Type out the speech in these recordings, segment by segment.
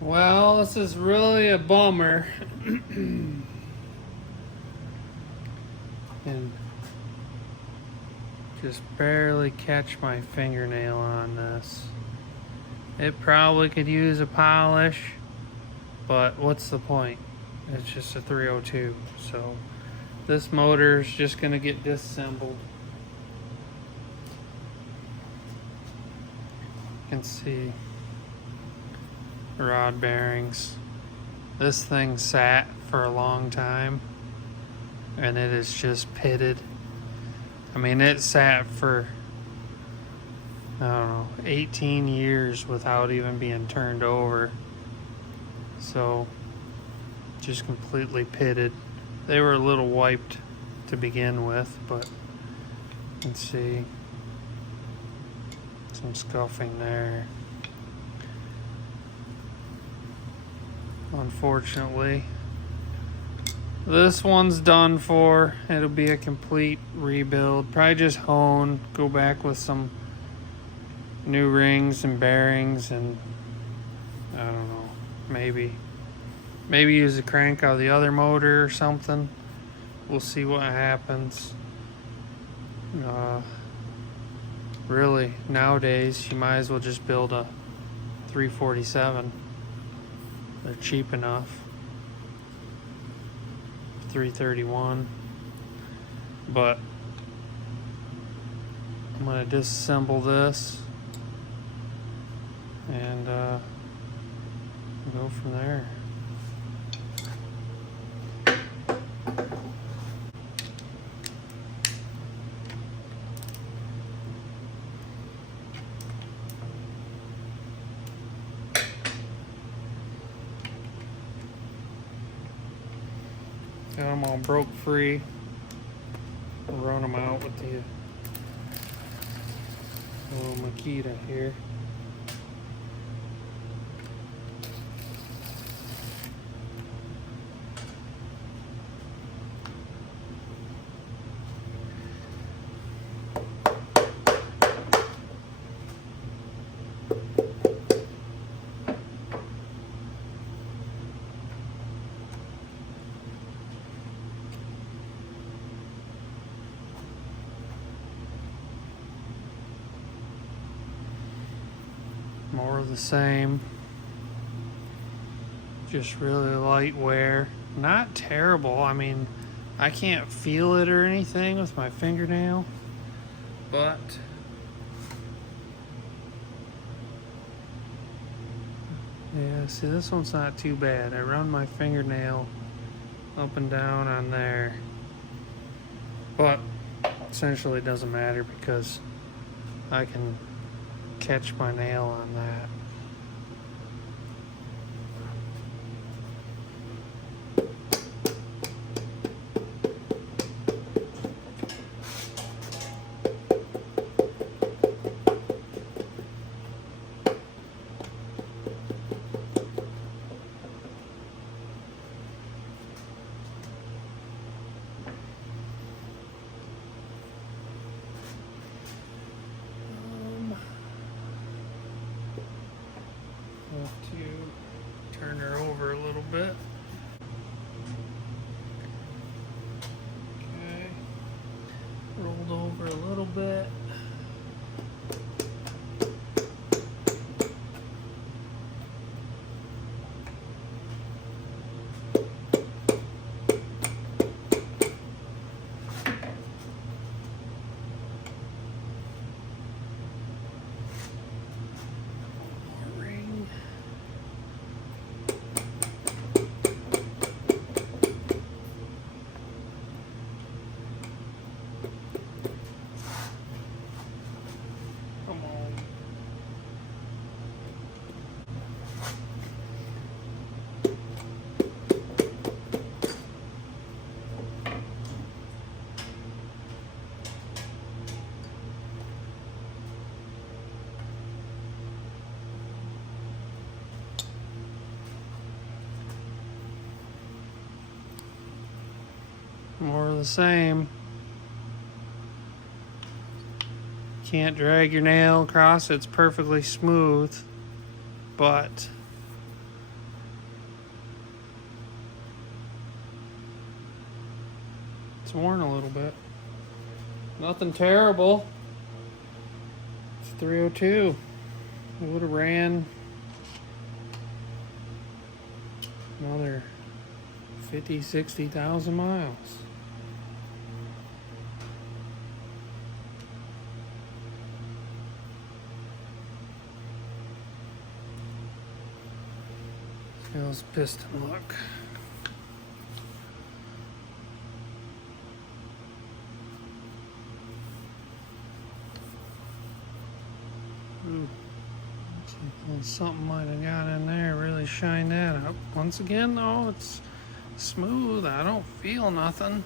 Well, this is really a bummer. And just barely catch my fingernail on this. It probably could use a polish, but what's the point? It's just a 302. So this motor is just going to get disassembled. You can see rod bearings. This thing sat for a long time and it is just pitted. I mean, it sat for, I don't know, 18 years without even being turned over. So just completely pitted. They were a little wiped to begin with, but you can see some scuffing there. Unfortunately, this one's done for. It'll be a complete rebuild. Probably just hone, go back with some new rings and bearings, and I don't know, maybe use a crank out of the other motor or something. We'll see what happens. Really, nowadays you might as well just build a 347. They're cheap enough. 331. But I'm gonna disassemble this and go from there. Got them all broke free. I'll run them out with the little Makita here. More of the same. Just really light wear. Not terrible. I mean, I can't feel it or anything with my fingernail, but yeah, see, this one's not too bad. I run my fingernail up and down on there, but essentially it doesn't matter because I can catch my nail on that. To turn her over a little bit. Okay, rolled over a little bit. More of the same. Can't drag your nail across, it's perfectly smooth, but It's worn a little bit. Nothing terrible. It's 302. It would have ran another 50, 60,000 miles. See how this piston look. Ooh. Something might have got in there, really shine that up. Once again, though, it's smooth. I don't feel nothing.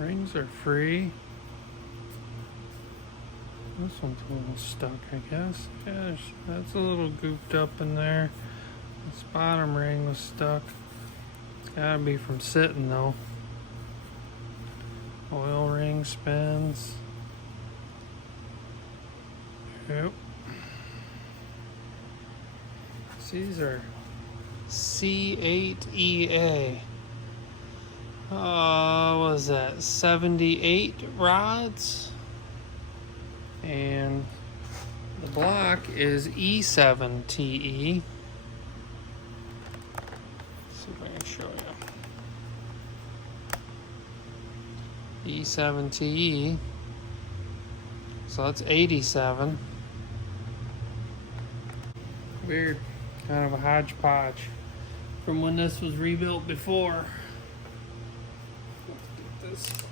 Rings are free. This one's a little stuck, I guess. Yeah, that's a little gooped up in there. This bottom ring was stuck. It's gotta be from sitting, though. Oil ring spins. Yep. These are C8EA. What was that? 78 rods. And the block is E7TE. Let's see if I can show you. E7TE. So that's 87. Weird. Kind of a hodgepodge from when this was rebuilt before. Let's get this around.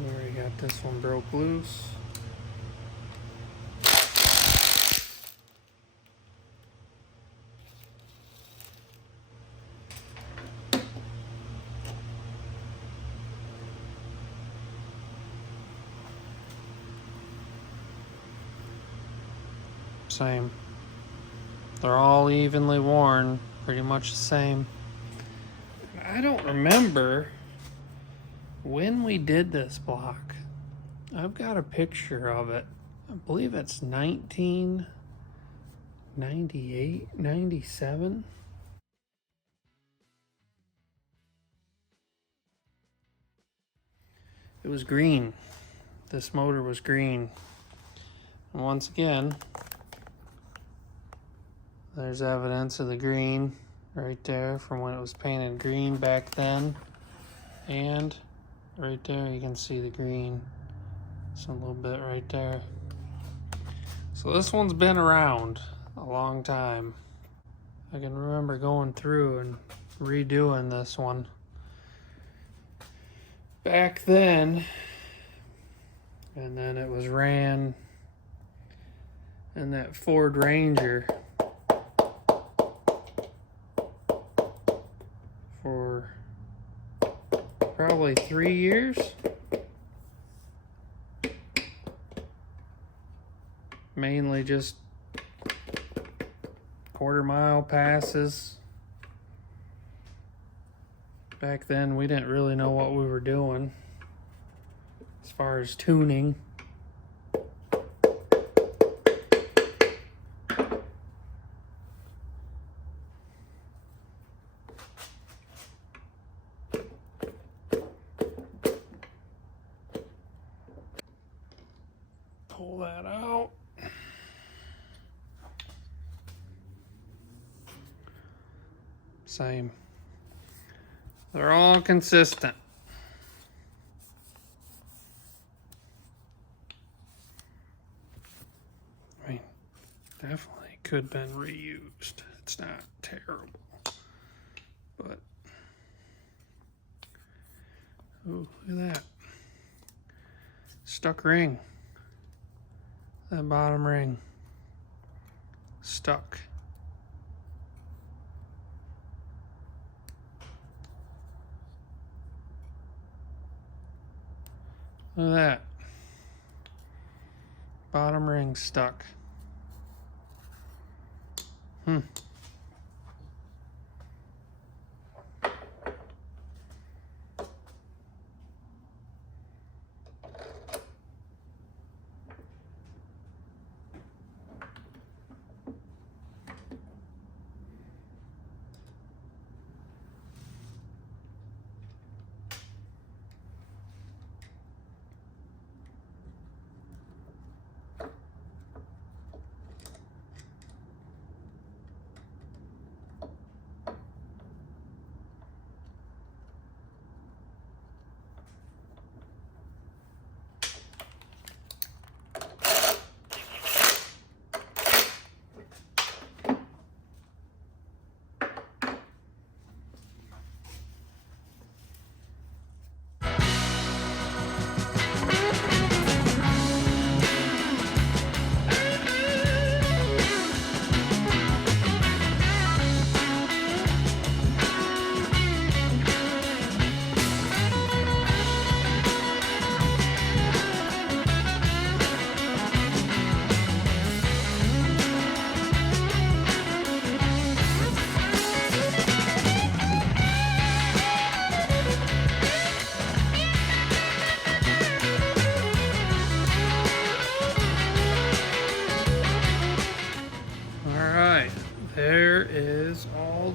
We already got this one broke loose. Same. They're all evenly worn, pretty much the same. I don't remember when we did this block. I've got a picture of it. I believe it's 1998, 97. It was green. This motor was green. And once again, there's evidence of the green right there from when it was painted green back then. And right there you can see the green. It's a little bit right there. So this one's been around a long time. I can remember going through and redoing this one back then. And then it was ran in that Ford Ranger for probably 3 years. Mainly just quarter-mile passes. Back then we didn't really know what we were doing as far as tuning. Pull that out. Same. They're all consistent. I mean, definitely could have been reused. It's not terrible. But, oh, look at that. Stuck ring. That bottom ring. Stuck. Look at that. Bottom ring stuck.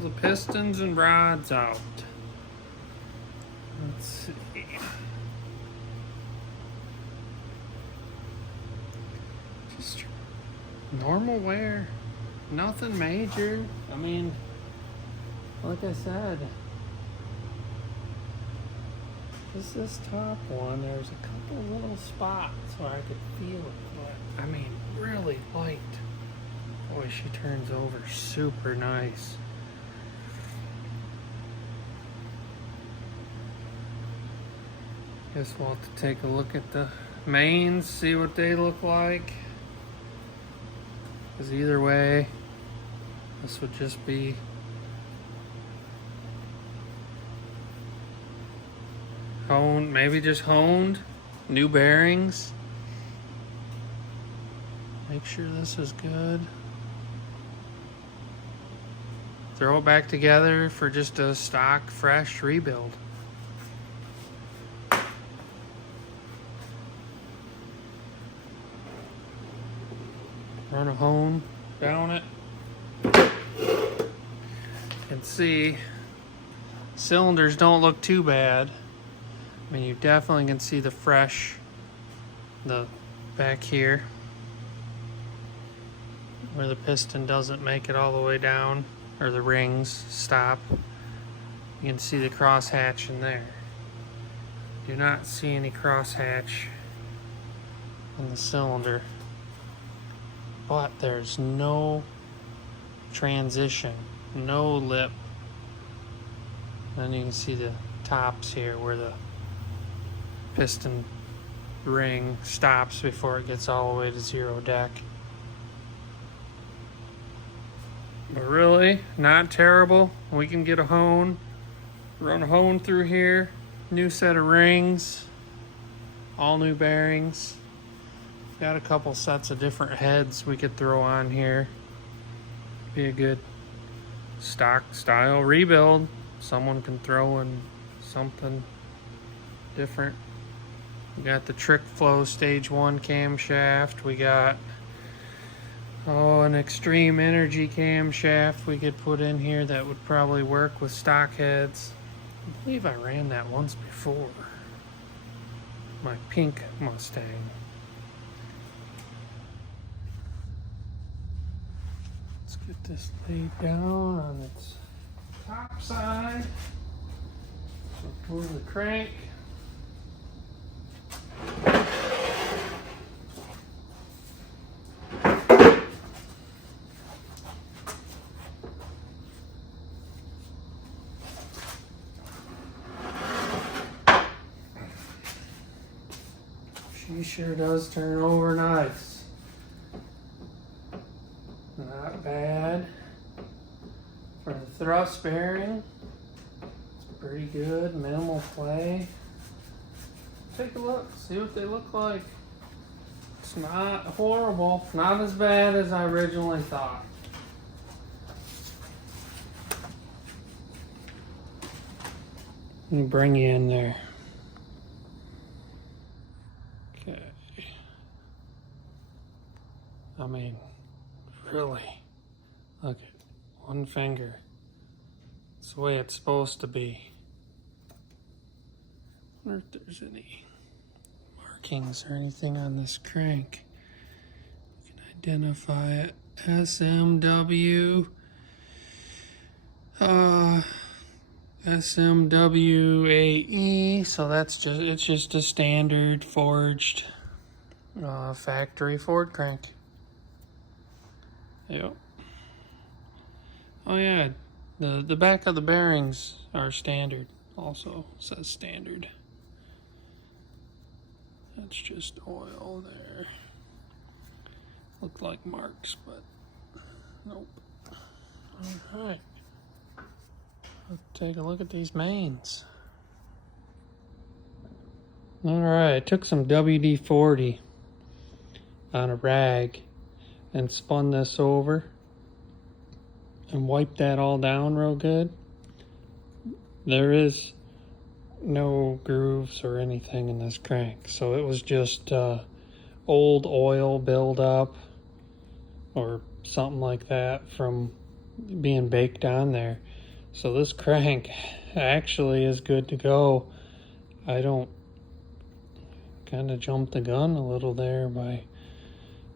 the pistons and rods out. Let's see. Just normal wear. Nothing major. I mean, like I said, just this top one, there's a couple little spots where I could feel it, but I mean, really light. Boy, she turns over super nice. Guess we'll have to take a look at the mains, see what they look like. Because either way, this would just be honed, maybe just honed, new bearings. Make sure this is good. Throw it back together for just a stock, fresh rebuild. Run a hone down it. You can see cylinders don't look too bad. I mean, you definitely can see the back here where the piston doesn't make it all the way down, or the rings stop. You can see the crosshatch in there. Do not see any crosshatch in the cylinder, but there's no transition, no lip. Then you can see the tops here where the piston ring stops before it gets all the way to zero deck. But really, not terrible. We can get a hone, run a hone through here, new set of rings, all new bearings. Got a couple sets of different heads we could throw on here. Be a good stock style rebuild. Someone can throw in something different. We got the Trick Flow Stage 1 camshaft. We got an Extreme Energy camshaft we could put in here that would probably work with stock heads. I believe I ran that once before. My pink Mustang. Let's get this laid down on its top side. So pull the crank. She sure does turn over nice. Not bad. For the thrust bearing, it's pretty good, minimal play. Take a look, see what they look like. It's not horrible, not as bad as I originally thought. Let me bring you in there. Okay. I mean, really, look at one finger. It's the way it's supposed to be. I wonder if there's any markings or anything on this crank. You can identify it. SMW. SMWAE. So it's just a standard forged factory Ford crank. Yep. Oh yeah, the back of the bearings are standard. Also says standard. That's just oil there. Look like marks, but nope. All right. Let's take a look at these mains. All right, I took some WD-40 on a rag and spun this over and wiped that all down real good. There is no grooves or anything in this crank, so it was just old oil buildup or something like that from being baked on there. So this crank actually is good to go. I don't kind of jump the gun a little there by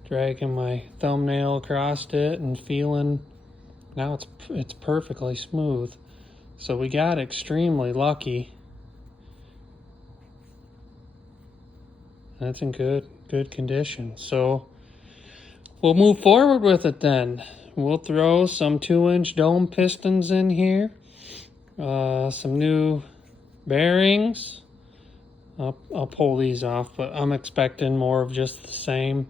dragging my thumbnail across it and feeling. Now it's perfectly smooth. So we got extremely lucky. That's in good condition. So we'll move forward with it then. We'll throw some 2-inch dome pistons in here, some new bearings. I'll pull these off, but I'm expecting more of just the same.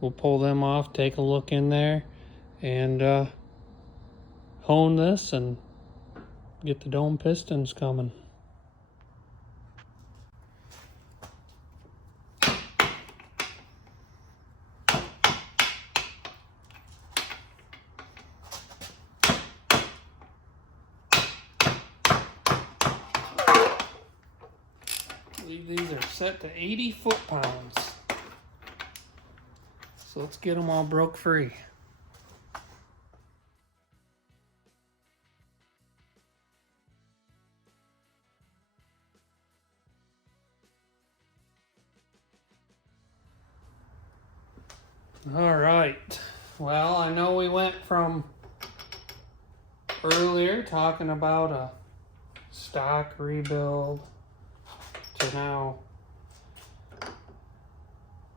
We'll pull them off, take a look in there, and hone this and get the dome pistons coming. I believe these are set to 80 foot-pounds. So let's get them all broke free. All right. Well, I know we went from earlier talking about a stock rebuild to now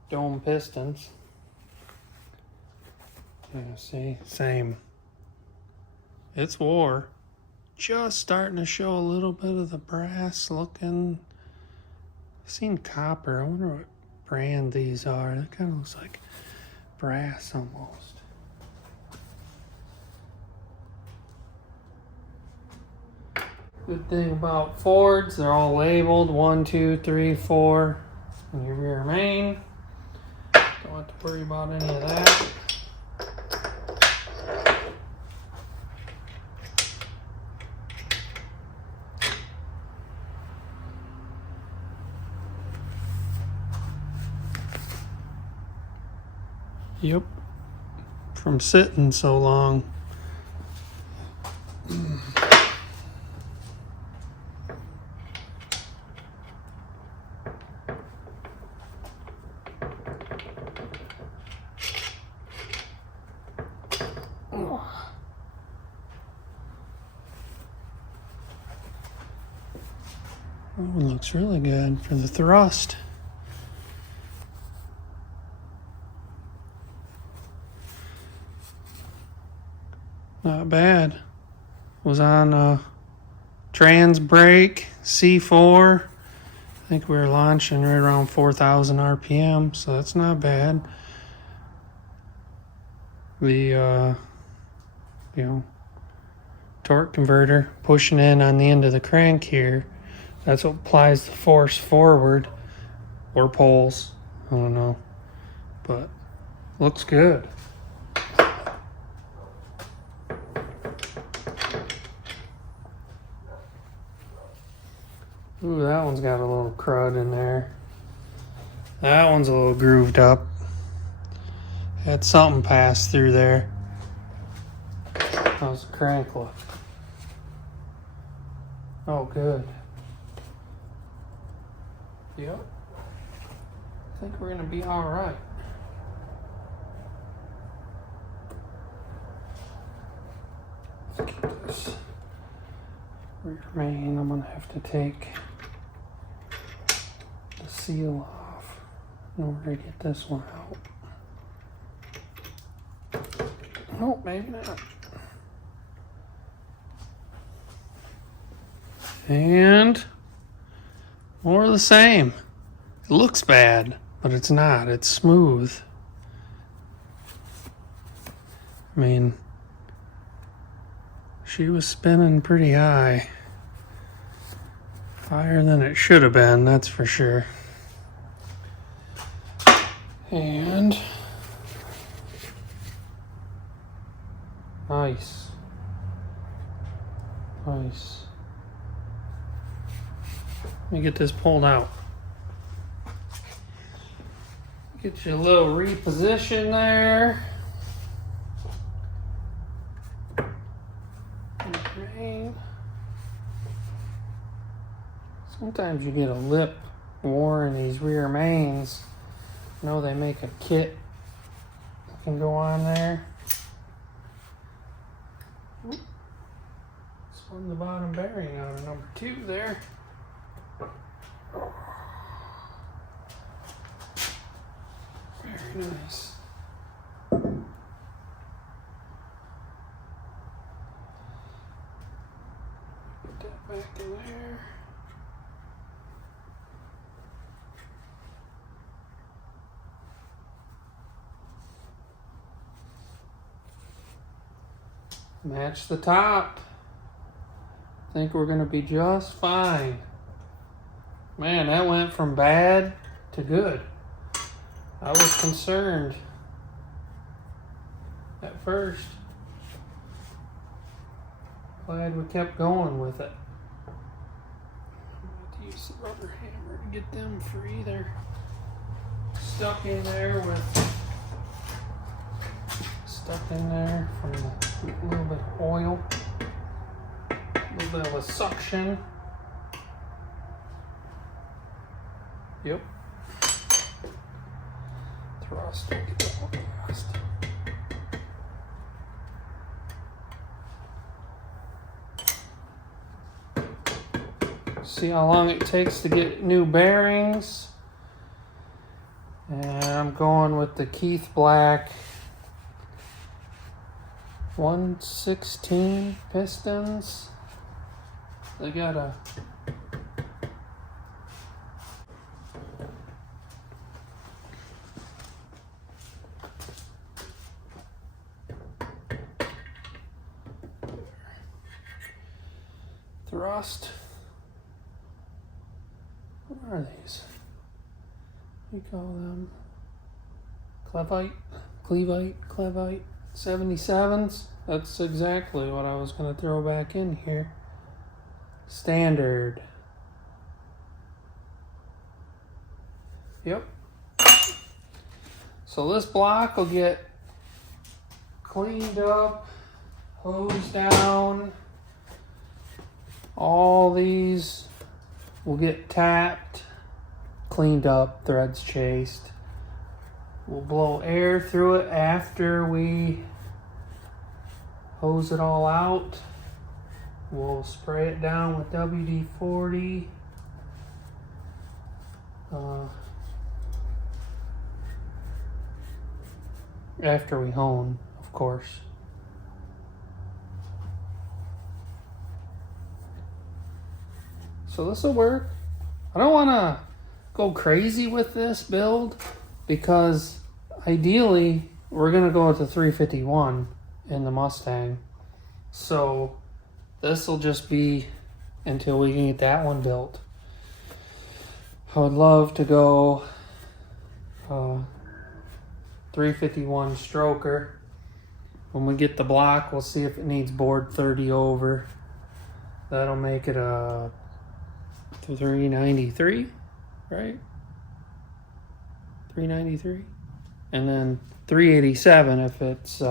dome pistons. Yeah, see, same. It's wore. Just starting to show a little bit of the brass looking. I've seen copper. I wonder what brand these are. That kind of looks like brass almost. Good thing about Fords, they're all labeled 1, 2, 3, 4 in your rear main. Don't have to worry about any of that. Yep, from sitting so long. That one looks really good for the thrust. Not bad. Was on trans brake C4. I think we were launching right around 4,000 RPM, so that's not bad. The torque converter pushing in on the end of the crank here. That's what applies the force forward, or pulls. I don't know, but looks good. Ooh, that one's got a little crud in there. That one's a little grooved up. Had something pass through there. How's the crank look? Oh, good. Yep. I think we're gonna be all right. Let's get this rear main. I'm gonna have to take the seal off in order to get this one out. Oh, maybe not. And more of the same. It looks bad, but it's not. It's smooth. I mean, she was spinning pretty high. Higher than it should have been, that's for sure. And nice. Nice. Let me get this pulled out. Get you a little reposition there. Crank. Sometimes you get a lip war in these rear mains. I know they make a kit that can go on there. Spun the bottom bearing out of number 2 there. Very nice. Put that back in there. Match the top. Think we're gonna be just fine. Man, that went from bad to good. I was concerned at first. Glad we kept going with it. I'm going to use the rubber hammer to get them free. They're stuck in there from a little bit of oil, a little bit of a suction. Yep. Thrust. See how long it takes to get new bearings. And I'm going with the Keith Black 116 pistons. They got a thrust. What are these? We call them clevite 77s. That's exactly what I was going to throw back in here. Standard. Yep. So this block will get cleaned up, hosed down. All these will get tapped, cleaned up, threads chased. We'll blow air through it after we hose it all out. We'll spray it down with WD-40. After we hone, of course. So this will work. I don't want to go crazy with this build because ideally we're going to go with the 351 in the Mustang. So this will just be until we can get that one built. I would love to go 351 stroker. When we get the block, we'll see if it needs bored 30 over. That'll make it a 393, right? 393. And then 387 if it's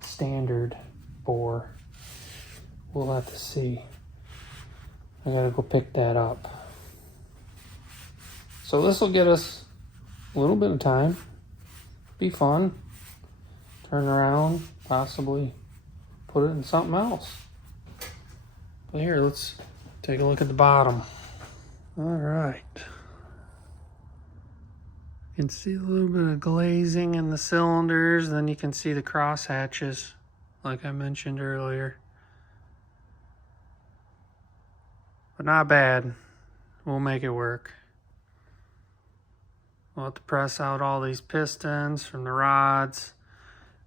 standard bore. We'll have to see. I gotta go pick that up. So this will get us a little bit of time. Be fun. Turn around, possibly put it in something else. But here, let's take a look at the bottom. All right. You can see a little bit of glazing in the cylinders. Then you can see the cross hatches, like I mentioned earlier. But not bad. We'll make it work. We'll have to press out all these pistons from the rods.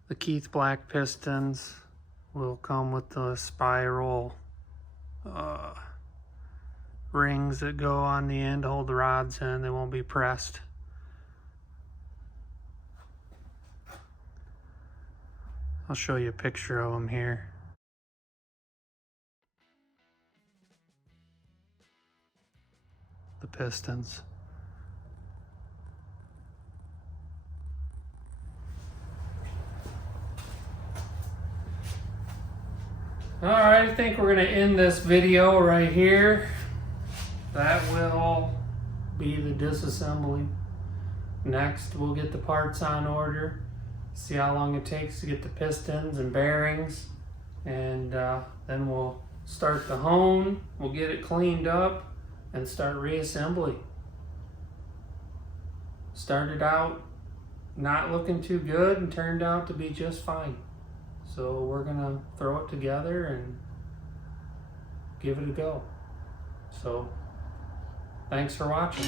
The Keith Black pistons will come with the spiral rings that go on the end to hold the rods in. They won't be pressed. I'll show you a picture of them here. The pistons. All right, I think we're gonna end this video right here. that will be the disassembly. Next, we'll get the parts on order, see how long it takes to get the pistons and bearings, and then we'll start the hone, we'll get it cleaned up, and start reassembly. Started out not looking too good and turned out to be just fine. So we're gonna throw it together and give it a go. So thanks for watching.